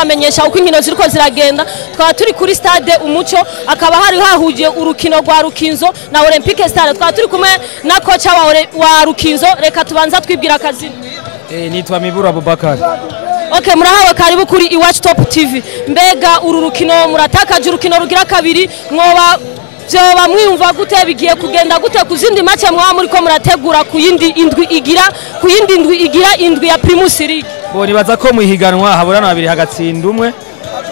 tubamenyesha uko inkino ziriko ziragenda. Twaba turi kuri stade Umuco, akaba hari hahuje urukino rwa Rukinzo na Olympique Stars. Twaba turi kumwe na kocha wa Rukinzo. Reka tubanza twibwira akazi. Nitwa Miburu Abubakar. Okay, murahawe karibu kuri Iwacu Top TV. Mbega uru rukino muratakaje urukino rugira kabiri, mwoba vyoba mwiyumva gute, bigiye kugenda gute kuzindi match mwa muri ko murategura kuyindi indwi igira indwi ya Primus League? Bo nibaza ko muhiganwa haburana babiri hagatsinda umwe.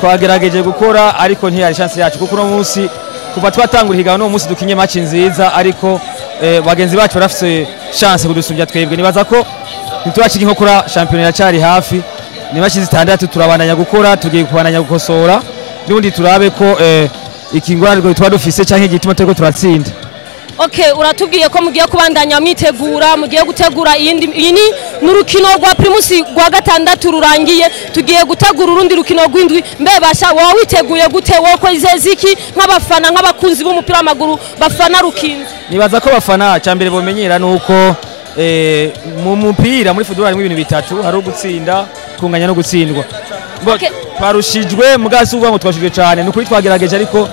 Twagerageje gukora ariko ntiyari chance yacu kuko no munsi kuva twatangura higanwa no munsi dukinye match nziza, ariko bagenzi bacu barafise chance kudusumbya twebwe. Nibaza ko ntitwashika inkokora champion ya cari hafi, ni match zitandatu turabandanya gukora, tugiye kubandanya gukosora n'undi turabe ko ikingwariro twa dufise canke gituma turiko turatsinda. Okay, uratubwiye ko mugiye kubandanya mwitegura, mugiye gutegura iyi ni n'urukino rwa Primus rwa gatandatu rurangiye, tugiye gutegura urundi rukino rw'indwi. Mbe basha wowe witeguye gute, woko izeziki nk'abafana nk'abakunzi b'umupira w'amaguru bafana Rukinzo? Nibaza ko bafana cyambere bomenyera nuko mu mupira muri football harimo ibintu bitatu, hari ugutsinda, kunganya no gutsindwa. Okay. Twarushijwe mugasi uvuga ngo twashijwe cyane, nukuri twagerageje ariko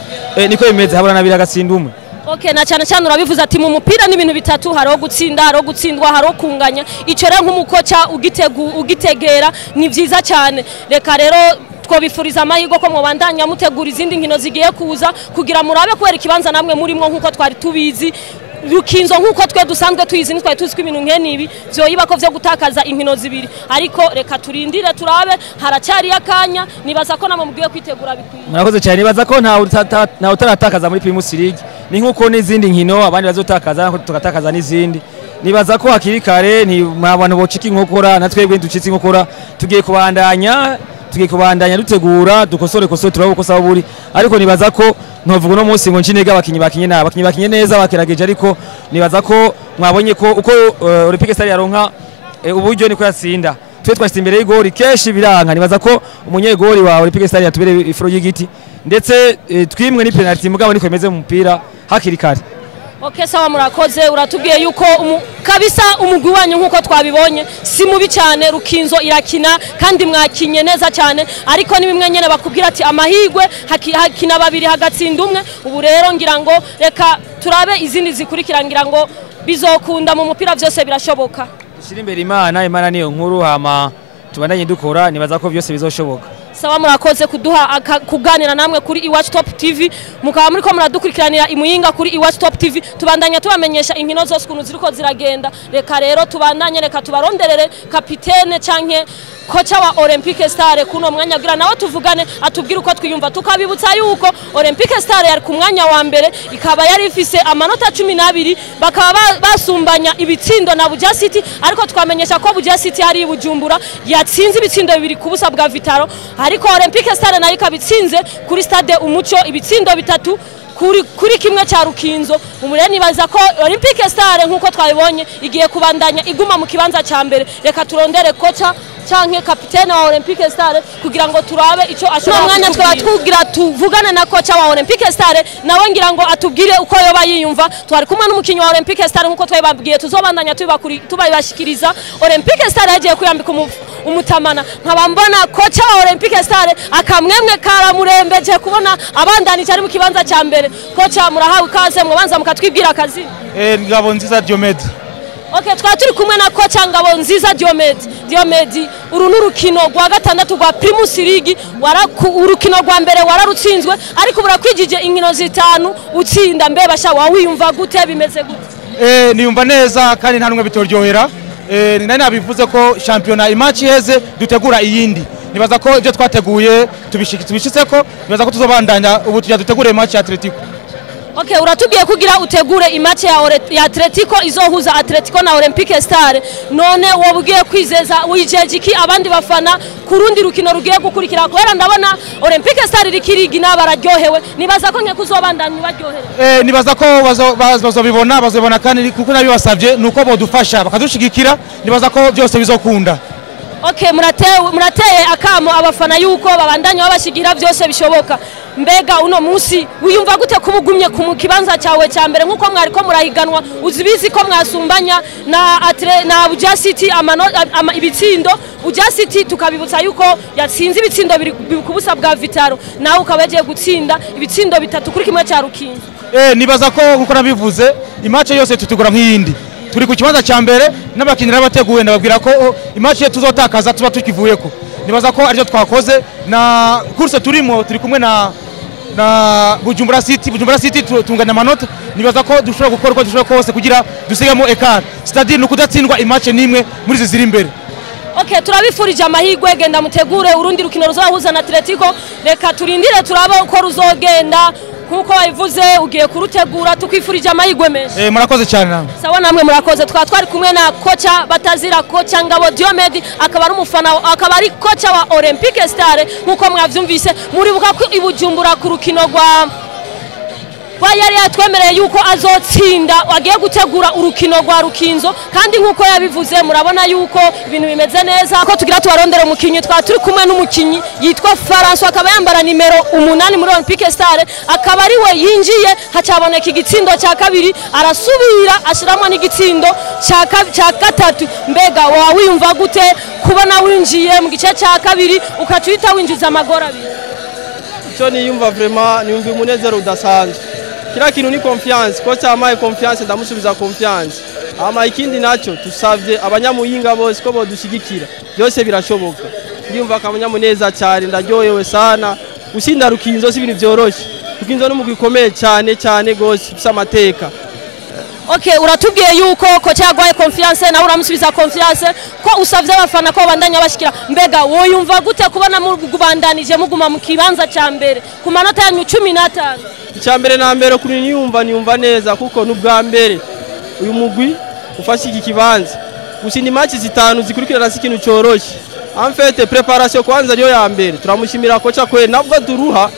niko bimeze, habura nabira gatsinda umwe. Okay, na cyane cyane urabivuze ati mu mupira n'ibintu bitatu, haro gutsinda, haro gutsindwa, haro kunganya. Ico rero nk'umukoca ugitegera ni vyiza cyane. Reka rero twobifuriza amahirwe ko mubandanya mutegura izindi nkino zigiye kuza kugira murabe kwera ikibanza namwe murimo nkuko twari tubizi. Rukinzo nkuko twe dusanzwe tuyizi, nitwaye tuziko ibintu nk'enibi vyoyiba ko vyo gutakaza inkino zibiri, ariko reka turindire turabe, haracyari yakanya. Nibaza ko namwe mugiye kwitegura bikwiye. Murakoze cyane. Nibaza ko nta utaratakaza muri Primus League, ni nkuko n'izindi nkino abandi bazotakaza nko tugatakaza n'izindi. Nibaza ko hakiri kare ni abantu bocika inkokora, natwebwe ducitse inkokora, tugiye kubandanya dutegura dukosore turabe uko sawa buri, ariko nibaza ko ntovuga no munsi ngo ncinega abakinyi bakinye neza bakirageje, ariko nibaza ko mwabonye ko uko Olympique Stars yaronka uburyo niko yatsinda. Twe twashitse imbere y'igori keshi biranka. Nibaza ko umunyegori wa Olympique Stars yatubereye ifuro y'igiti, ndetse twimwe ni penalty mugabo niko imeze mu mupira hakiri kare. Okay, sawa murakoze. Uratubwiye yuko kabisa umugwi wanyu nkuko twabibonye si mubi cyane, Rukinzo irakina kandi mwakinye neza cyane, ariko ni bimwe nyene bakubwira ati amahirwe hakina babiri hagatsinda umwe. Ubu rero ngira ngo reka turabe izindi zikurikira, ngira ngo bizokunda mu mupira, byose birashoboka. Shira imbere Imana niyo nkuru, hama tubandanye dukora, nibaza ko byose bizoshoboka. Sawa murakoze kuduha kuganira namwe kuri Iwacu Top TV, mukaba muri ko muradukurikiranira imuyinga kuri Iwacu Top TV. Tubandanya tubamenyesha inkino zose kuntu ziriko ziragenda. Reka rero tubandanye, reka tubaronderere kapitene canke kocha wa Olympique Stars kuno mwanya gira nawe tuvugane, atubwira uko twiyumva. Tukabibutsa yuko Olympique Stars yari ku mwanya wa mbere, ikaba yari ifise amanota 12, bakaba basumbanya ibitsindo na Buja City, ariko twamenyesha ko Buja City hari Bujumbura yatsinze ibitsindo 2 ku busa bwa Vitaro, ariko Olympique Stars nayo ikabitsinze kuri stade Umuco ibitsindo 3 kuri kimwe cha Rukinzo. Umureni nibaza ko Olympique Stars nkuko twabibonye igiye kubandanya iguma mu kibanza ca mbere. Reka turondere kocha canke kapitene wa Olympique Stars kugira ngo turabe ico ashobora. Mwanya twatwugira tuvugana na kocha wa Olympique Stars, nawe ngira ngo atubwire uko yoba yiyumva. Twari kumwe n'umukinyi wa Olympique Stars nkuko twababwiye tuzobandanya tubashikiriza. Olympique Stars yagiye kuyambika umutamana, nkaba mbona kocha wa Olympique Stars akamwemwe karamurembeje kubona abandani cyari mu kibanza ca mbere. Kocha murahawe kaze, mwabanza mukatwibwira akazi. Ngabonziza Diomede. Okay, twari turi kumwe na kocha Ngabonziza Diomede. Uru n'urukino rwa gatandatu rwa Primus League, urukino rwa mbere wararutsinzwe, ariko burakwijije inkino zitanu utsinda. Mbe basha wiyumva gute, bimeze gute? Niyumva neza kandi nta numwe bitoryohera. Nari nabivuze ko championnat imachi heze dutegura iyindi. Nibaza ko ibyo twateguye tubishitse ko, nibaza ko tuzobandanya ubu tujya dutegura match ya Atletico. Okay, uratubwiye kugira utegure imache ya Atletico izohuza Atletico na Olympique Stars. None wobugiye kwizeza wijeje iki abandi bafana kurundi rukino rugiye gukurikira? Kubera ndabona Olympique Stars rikirigi nabararyohewe, nibaza ko nke kuzobandanya baryohewe. Nibaza ko bazobibona kandi kuko nabibasavye nuko bodufasha bakadushigikira, nibaza ko byose bizokunda. Okay, murateye akamo abafana yuko babandanya babashigira byose bishoboka. mbega uno munsi wiyumva gute kubugumye ku kibanza cyawe cya mbere nkuko mwari ko murahiganwa uzibizi ko mwasumbanya na Buja City ibitsindo Buja City tukabibutsa yuko yatsinze ibitsindo biri kubusa bwa Vitaro nawe ukabagiye gutsinda ibitsindo 3 kuri kimwe cya Rukinzo. Nibaza ko nkuko nabivuze imace yose tutugura nk'iyindi turi ku kibanza cya mbere n'abakinira bateguye ndababwira ko imace tuzotakaza tuba tukivuyeko nibaza ko aricyo twakoze na course turimo turi kumwe na Bujumbura City tunganya amanota nibaza ko dushobora gukora uko dushobora kose kugira dusigamo ekara c'est-à-dire nukudatsindwa imace nimwe muri ziri imbere. Okay, turabifurije amahirwe genda mutegure urundi rukino ruzahuza na Atletico reka turindire turaba uko ruzogenda nkuko wabivuze ugiye kurutegura tukwifurije amahirwe menshi. Murakoze cyane namwe. Sawa namwe murakoze twari kumwe na kocha batazira kocha Ngabo Diomedi akaba ari umufana akaba ari kocha wa Olympique Star nkuko mwavyumvise muribuka ko ibujumbura ku rukino yari yatwemereye yuko azotsinda wagiye gutegura urukino rwa Rukinzo kandi nkuko yabivuze murabona yuko ibintu bimeze neza ko tugira tubarondera umukinyi turi kumwe n'umukinyi yitwa François akaba yambara nimero 8 muri Olympique Star akaba ari we yinjiye hacaboneka igitsindo cya kabiri arasubira ashiramo n'igitsindo cya gatatu mbega wawiyumva gute kubona winjiye mu gice cya kabiri ukatwita winjiza amagora abiri? Cyo niyumva vraiment niyumva umunezero udasanzwe kila kintu ni confiance kocha amaye confiance ndamusubiza confiance ama ikindi nacho tusavye abanyamuyinga bose ko bodushigikira byose birashoboka ndiyumva kamunyamuneza cyane ndaryoyewe sana usinda Rukinzo si ibintu byoroshe Rukinzo no mugikomeye cyane gose bisa amateka. Okay, uratubwiye yuko kocha yagwaye confiance na uramusubiza confiance ko usavye abafana ko bandanya bashikira mbega woyumva gute kubona mugubandanije muguma mu kibanza cya mbere ku manota yanyu 15? Icyambere na mbere kuri niyumva neza kuko nubwa mbere uyu mugwi ufashe iki kibanza gusina match zitanu zikurikirana sikintu cyoroshe en fait préparation kwanza ryo ya mbere turamushimira kocha kwe nabwo duruha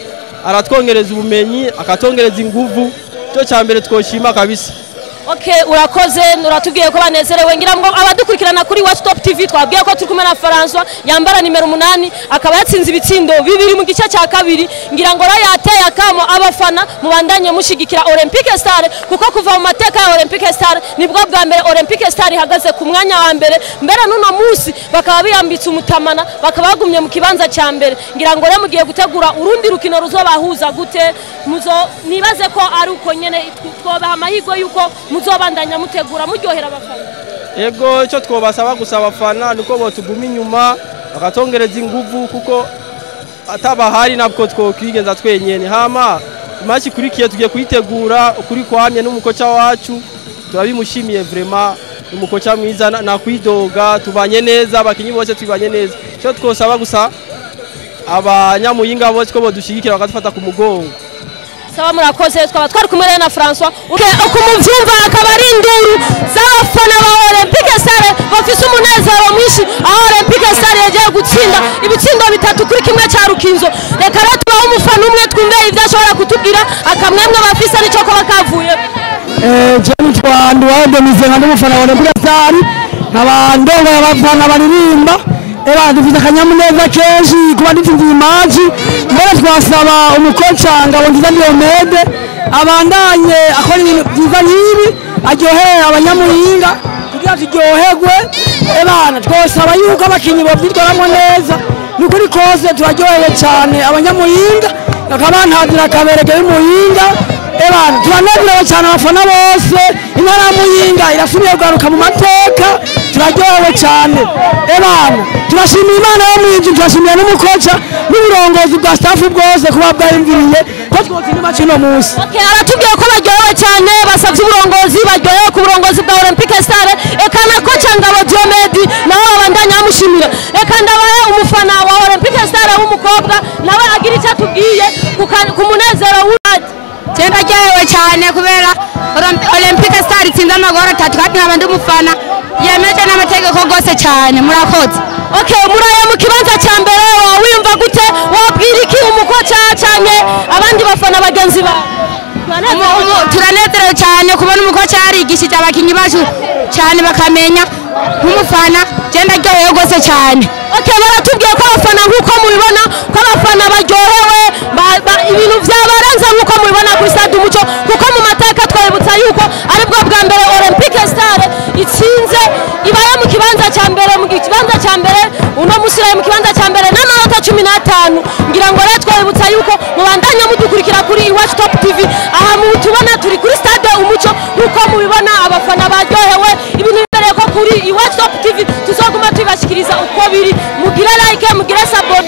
aratwongereza ubumenyi akatongereza inguvu cyo cyambere twoshima kabisa. Okay, urakoze nuratubwiye ko banezerewe ngira ngo abadukurikirana kuri Watch Top TV twabwiye ko turi kumwe na François yambara nimero 8 akaba yatsinze ibitsindo bibiri mu gice cya kabiri ngira ngo yateye akamo abafana mubandanye mushigikira Olympique Star kuko kuva mu mateka ya Olympique Star nibwo bwa mbere Olympique Star ihagaze ku mwanya wa mbere mbere nuno munsi bakaba biyambitse umutamana bakaba bagumye mu kibanza cya mbere ngira ngo rero mugiye gutegura urundi rukino ruzobahuza gute nibaze ko ari uko nyene twobaha amahirwe yuko muzobandanya mutegura muryohera abafana. Yego icyo twobasaba gusaba abafana nuko botuguma inyuma bakatongereza inguvu kuko atabahari nabwo twokwigenza twenyene hama imachi kurikiye tugiye kuyitegura ukuri kwamye n'umukocha wacu turabimushimiye vraiment umukocha mwiza na kwidoga tubanye neza abakinyi bose tubanye neza cyo twosaba gusa abanyamuyinga bose ko bodushigikira bakadufata ku mugongo. Sawa murakoze twari kumwe na François uko muvyumva akaba ari induru z'abafana ba Olympique Star bafise umunezero mwinshi aho Olympique Star yagiye gutsinda ibitsindo 3 kuri kimwe cya Rukinzo reka rero tubaho umufana umwe twumve ivyo ashobora kutubwira akamwemwe bafise nico ko bakavuye. Jeni twandi wademize nka n'umufana wa Olympique Star nkabandongo y'abafana baririmba dufite akanyamuneza kenshi kuba dutsinze imaji mbere twasaba umukoca Ngabo Diomede abandanye akora ibintu byiza nk'ibi aryoheye abanyamuyinga kugira turyoherwe twosaba yuko abakinyi bavyitwaramo neza nukuri kose turaryohewe cyane abanyamuyinga akabantazira akaberege y'umuyinga turanezerewe cyane abafana bose intara ya Muyinga irasubiye kugaruka mu mateka turaryohewe cyane turashimira Imana yo mwinji turashimira n'umukoca n'uburongozi bwa staff bwose kuba bwayimviriye ko twotsinda match no munsi. Okay, aratubwiye ko baryohewe cyane basavye uburongozi baryohewe ku burongozi bwa Olympique Star eka na kocha Ngabo Diomedi nawe abandanya amushimira eka ndabaye umufana wa Olympique Star w'umukobwa nawe agira icyo atubwiye ku munezero w'uraje. Cyenda ryohewe cyane kubera Olympique Star itsinda amagora 3 kandi nkabandi umufana yemeje n'amategeko gose cyane murakoze. Okay, muraye mu kibanza cya mbere wiyumva gute wabwira iki umukoca cyane abandi bafana bagenzi ba turanezerewe cyane kubona umukoca yarigishije abakinyi bacu cyane bakamenya nk'umufana cyenda ryohewe gose cyane. Okay, baratubwiye ko abafana nkuko mubibona ko abafana baryohewe ibintu vyabaranze nkuko mubibona kuri stade umuco kuko mu mateka twabibutsa yuko ari bwo bwa mbere Olympique Star itsinze ibaye mu kibanza cya mbere uno musiraye mu kibanza cya mbere n'amanota 15 ngira ngo rero twabibutsa yuko mubandanya mudukurikira kuri Iwacu Top TV aha mutubona turi kuri stade umuco nkuko mubibona abafana baryohewe ibintu imbere ko kuri Iwacu Top TV tuzoguma tubashikiriza uko biri mugire like mugire support